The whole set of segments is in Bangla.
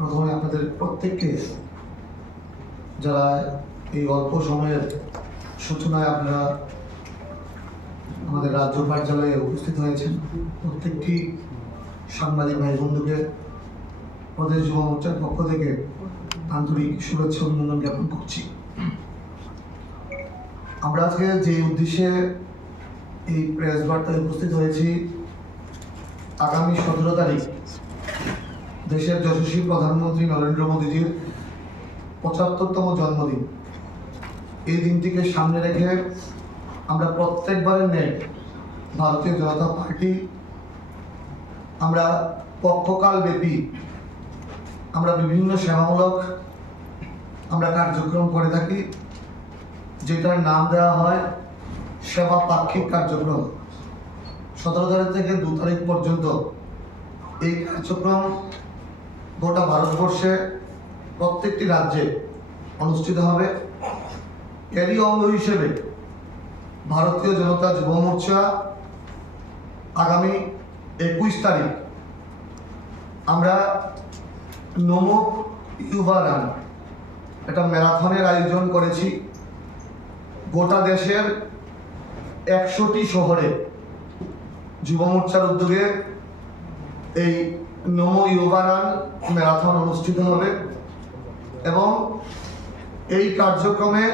প্রথমে আপনাদের প্রত্যেককে যারা এই অল্প সময়ের সূচনায় আপনারা আমাদের রাজ্য কার্যালয়ে উপস্থিত হয়েছেন, প্রত্যেকটি সাংবাদিক ভাই বন্ধুকে, প্রদেশ যুব মোর্চার পক্ষ থেকে আন্তরিক শুভেচ্ছা অভিনন্দন জ্ঞাপন করছি। আমরা আজকে যে উদ্দেশ্যে এই প্রেস বার্তায় উপস্থিত হয়েছি, আগামী সতেরো তারিখ দেশের যশস্বী প্রধানমন্ত্রী নরেন্দ্র মোদীজির পঁচাত্তরতম জন্মদিন। এই দিনটিকে সামনে রেখে আমরা প্রত্যেকবারের ন্যায় ভারতীয় জনতা পার্টি, আমরা পক্ষকাল ব্যাপী আমরা বিভিন্ন সেবামূলক আমরা কার্যক্রম করে থাকি, যেটার নাম দেওয়া হয় সেবা পাক্ষিক কার্যক্রম। সতেরো তারিখ থেকে দু তারিখ পর্যন্ত এই কার্যক্রম গোটা ভারতবর্ষে প্রত্যেকটি রাজ্যে অনুষ্ঠিত হবে। এরই অঙ্গ হিসেবে ভারতীয় জনতা যুব মোর্চা আগামী একুশ তারিখ আমরা নমো ইউবা রান একটা ম্যারাথনের আয়োজন করেছি। গোটা দেশের একশোটি শহরে যুব মোর্চার উদ্যোগে এই নমো ইউবা রান ম্যারাথন অনুষ্ঠিত হবে এবং এই কার্যক্রমে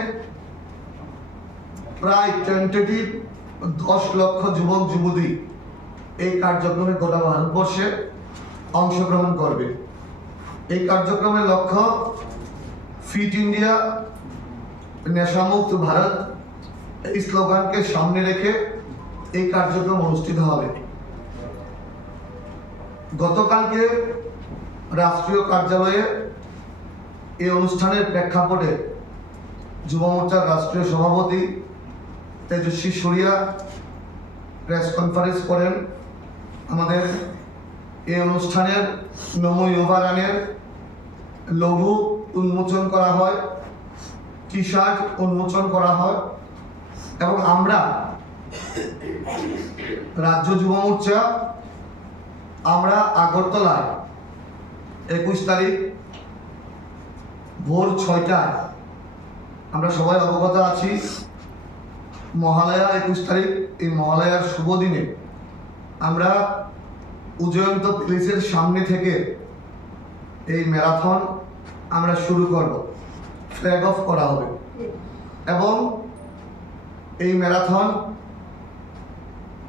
প্রায় টেন্টেটিভ দশ লক্ষ যুবক যুবতী এই কার্যক্রমে গোটা ভারতবর্ষে অংশগ্রহণ করবে। এই কার্যক্রমের লক্ষ্য ফিট ইন্ডিয়া নেশামুক্ত ভারত এই স্লোগানকে সামনে রেখে এই কার্যক্রম অনুষ্ঠিত হবে। গতকালকে রাষ্ট্রীয় কার্যালয়ে এই অনুষ্ঠানের প্রেক্ষাপটে যুব মোর্চার রাষ্ট্রীয় সভাপতি তেজস্বী সুরিয়া প্রেস কনফারেন্স করেন। আমাদের এই অনুষ্ঠানের নমো ইউবারানের লঘু উন্মোচন করা হয় টি শার্ট উন্মোচন করা হয় এবং আমরা রাজ্য যুব মোর্চা আমরা আগরতলায় একুশ তারিখ ভোর ছয়টায় আমরা সবাই অবগত আছি। মহালয়া একুশ তারিখ, এই মহালয়ার শুভ দিনে আমরা উজয়ন্ত প্যালেসের সামনে থেকে এই ম্যারাথন আমরা শুরু করব। ফ্ল্যাগ অফ করা হবে। এবং এই ম্যারাথন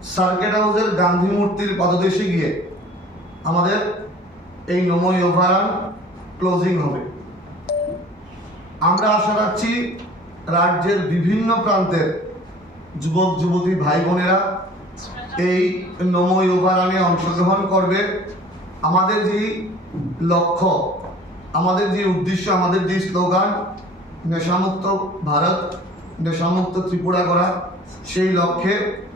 সার্কেট হাউসের গান্ধী মূর্তির পদদেশে গিয়ে আমাদের এই নময় ওভারান ক্লোজিং হবে। আমরা আশা রাখছি রাজ্যের বিভিন্ন প্রান্তের যুবক, যুবতী ভাই বোনেরা এই নমো ওভারানে অংশগ্রহণ করবে। আমাদের যে লক্ষ্য, আমাদের যে উদ্দেশ্য, আমাদের যে স্লোগান, নেশামুক্ত ভারত, নেশামুক্ত ত্রিপুরা করা সেই লক্ষ্যে